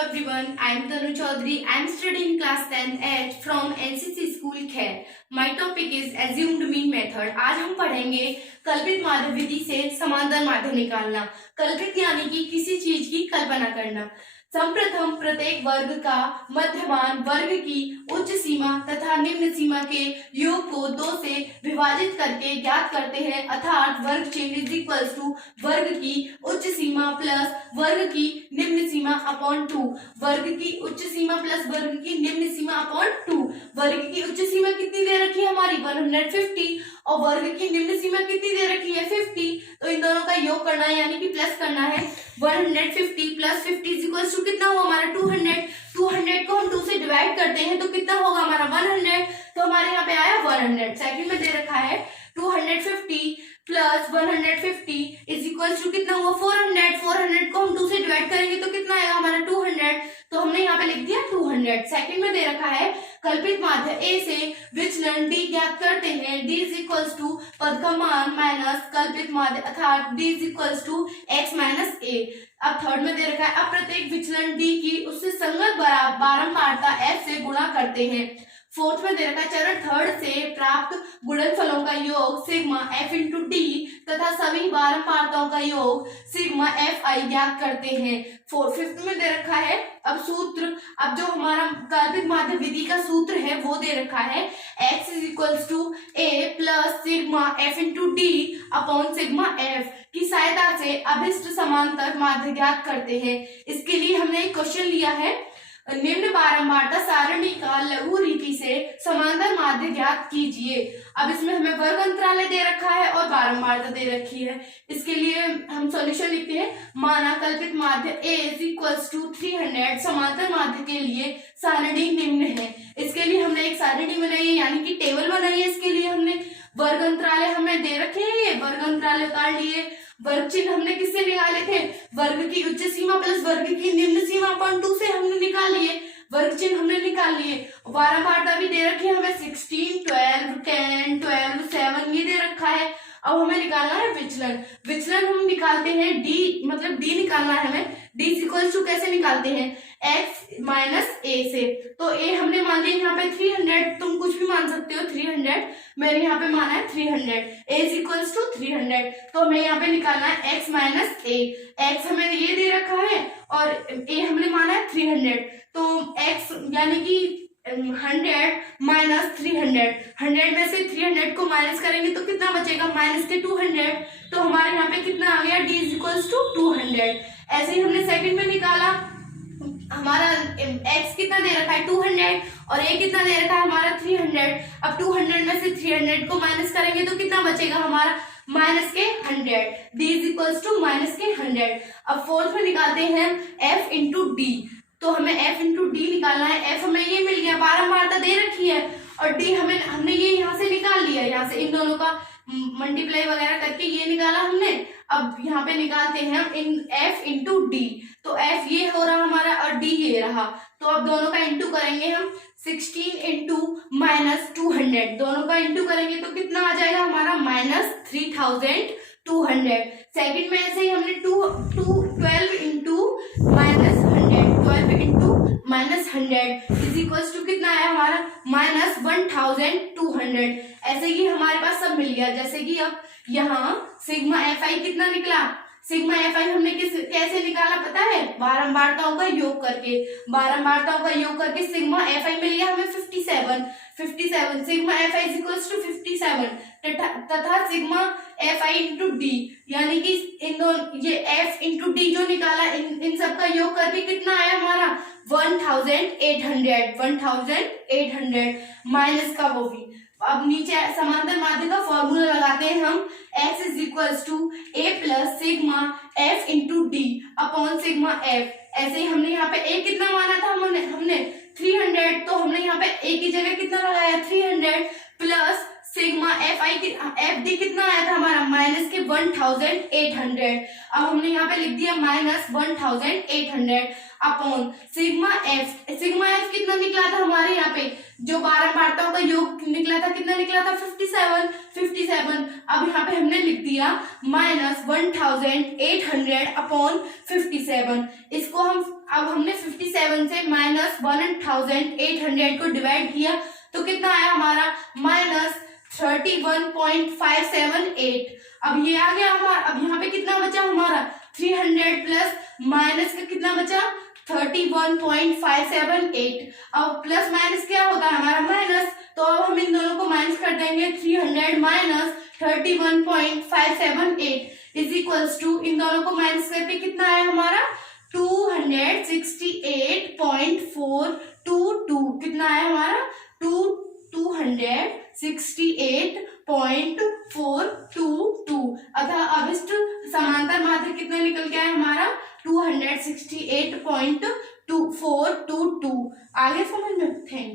everyone, I am Tanu Chaudhary. I am studying class 10th H from NCC School Khair. My topic is assumed mean method. आज हम पढ़ेंगे कल्पित माध्य विधि से समांतर माध्य निकालना। कल्पित यानी कि किसी चीज की कल्पना करना। सर्वप्रथम प्रत्येक वर्ग का मध्यमान वर्ग की उच्च सीमा तथा निम्न सीमा के योग को 2 से विभाजित करके ज्ञात करते हैं, अर्थात वर्ग चिन्ह इज इक्वल्स टू वर्ग की उच्च सीमा प्लस वर्ग की निम्न सीमा अपॉन 2। वर्ग की उच्च सीमा प्लस वर्ग की निम्न सीमा अपॉन 2। वर्ग की उच्च सीमा कितनी दे रखी है हमारी 150 और वर्ग की निम्न सीमा कितनी दे रखी है 50। तो इन दोनों का योग करना है यानी कि प्लस करना है। 150 प्लस 50 इज इक्वल्स टू कितना हुआ हमारा 200। 200 को हम 2 से डिवाइड करते हैं तो कितना होगा हमारा 100। तो हमारे यहाँ पे आया 100। सेकंड में दे रखा है 250 प्लस 150 इज इक्वल्स टू कितना हुआ 400। 400 को हम 2 से डिवाइड करेंगे तो कितना आएगा हमारा 200। तो हमने यहाँ पे लिख दिया 200। सेकंड में दे रखा है कल्पित माध्य A से विचलन D ज्ञात करते हैं। D इज इक्वल्स टू पद का मान माइनस कल्पित माध्य अर्थात D is equals to x minus a। अब थर्ड में दे रखा है अब प्रत्येक विचलन D की उससे संगत बारंबारता f से गुणा करते हैं। फोर्थ में दे रखा है चरण थर्ड से प्राप्त गुणनफलों का योग सिग्मा f इंटू डी तथा सभी बारंबारताओं का योग सिग्मा f i ज्ञात करते हैं। फिफ्थ में दे रखा है अब सूत्र, अब जो हमारा कल्पित माध्य विधि का सूत्र है वो दे रखा है x is equals to a plus sigma f into D upon sigma f की सहायता से अभिष्ट समांतर माध्य ज्ञात करते हैं। इसके लिए हमने एक क्वेश्चन लिया है निम्न बारंबारता सारणी का लघु रीति से समांतर माध्य ज्ञात कीजिए। अब इसमें हमें वर्ग अंतराल दे रखा है और बारंबारता दे रखी है। इसके लिए हम सॉल्यूशन लिखते हैं माना कल्पित माध्य A इज इक्वल्स टू 300 समांतर माध्य के लिए सारणी निम्न है। इसके लिए हमने एक सारणी बनाई है यानी कि टेबल बनाई है। इसके लिए हमने वर्ग अंतराल हमें दे रखे हैं, ये वर्ग अंतराल उतार लिए। वर्ग चिन्ह हमने किससे निकाले थे वर्ग की उच्च सीमा प्लस वर्ग की निम्न सीमा अपॉन 2 से हमने निकाल लिए। वर्ग चिन्ह हमने निकाल लिए। बारंबारता भी दे रखी है हमें 16 12 10 12 7 ये दे रखा है। अब हमें निकालना है विचलन। विचलन हम निकालते हैं d मतलब d निकालना है हमें। d इक्वल्स टू कैसे निकालते हैं x माइनस a से। तो a हमने मान लिया यहाँ पे 300, तुम कुछ भी मान सकते हो 300, मैंने यहाँ पे माना है 300। a इज इक्वल्स टू 300 तो हमें यहाँ पे निकालना है x माइनस a। x हमें ये दे रखा है और a हमने माना है 300। तो x यानी कि 100 माइनस 300, 100 में से 300 को माइनस करेंगे तो कितना बचेगा माइनस के 200। तो हमारे यहाँ पे कितना आ गया d इज इक्वल्स टू 200। ऐसे ही हमने सेकंड में निकाला, हमारा x कितना दे रखा है 200 और a कितना दे रखा है हमारा 300। अब 200 में से 300 को माइनस करेंगे तो कितना बचेगा हमारा माइनस के 100। d is equals to minus के 100। अब फोर्थ में निकालते हैं f इंटू डी। तो हमें f इंटू डी निकालना है। f हमें ये मिल गया, बारंबारता दे रखी है और d हमने ये यहाँ से निकाल लिया, यहाँ से इन दोनों का मल्टीप्लाई वगैरह करके ये निकाला हमने। अब यहाँ पे निकालते हैं f इंटू डी। तो f ये हो रहा हमारा और d ये रहा। तो अब दोनों का इंटू करेंगे हम 16 इंटू माइनस 200, दोनों का इंटू करेंगे तो कितना आ जाएगा हमारा माइनस 3200। सेकंड में ऐसे ही हमने 12 into minus 100, 12 into minus 100 is equals to कितना आया हमारा माइनस 1200। ऐसे ही हमारे पास सब मिल गया। जैसे कि अब यहाँ सिग्मा एफ आई कितना निकला, सिग्मा एफ आई हमने कैसे निकाला पता है बारंबारताओं का योग करके। बारंबारताओं का योग करके सिग्मा एफ आई मिल गया हमें 57। Sigma F I is equals to 57 तथा sigma F I into D यानी कि इन दोनों ये एफ इंटू डी जो निकाला इन सब का योग करके कितना आया हमारा 1800 माइनस का वो भी। अब नीचे समांतर माध्य का फॉर्मूला लगाते हैं हम x is equals to a plus sigma f into D upon sigma f। ऐसे ही हमने यहाँ पे a कितना माना था हमने 300, तो हमने यहाँ पे a की जगह कितना लगाया 300 प्लस सिग्मा एफ डी कितना आया था हमारा माइनस के 1800। अब हमने यहाँ पे लिख दिया माइनस 1800 अपॉन सिग्मा एफ कितना निकला था हमारे यहाँ पे जो बारंबारताओं का योग निकला था, कितना निकला था 57। अब यहाँ पे हमने लिख दिया माइनस 1800 अपॉन 57। इसको अब हमने 57 से माइनस 1800 को डिवाइड किया तो कितना आया हमारा माइनस 31.578। अब ये आ गया हमारा। अब यहाँ पे कितना बचा हमारा 300 प्लस माइनस का कितना बचा 31.578। अब प्लस माइनस क्या होता है हमारा माइनस, तो अब हम इन दोनों को माइनस कर देंगे 300 माइनस 31.578 इज इक्वल्स टू, इन दोनों को माइनस करके कितना आया हमारा 268.422। कितना आया हमारा 268.422। अतः अभिष्ट समांतर माध्य कितना निकल गया है हमारा 268.422। आगे समझ में। थैंक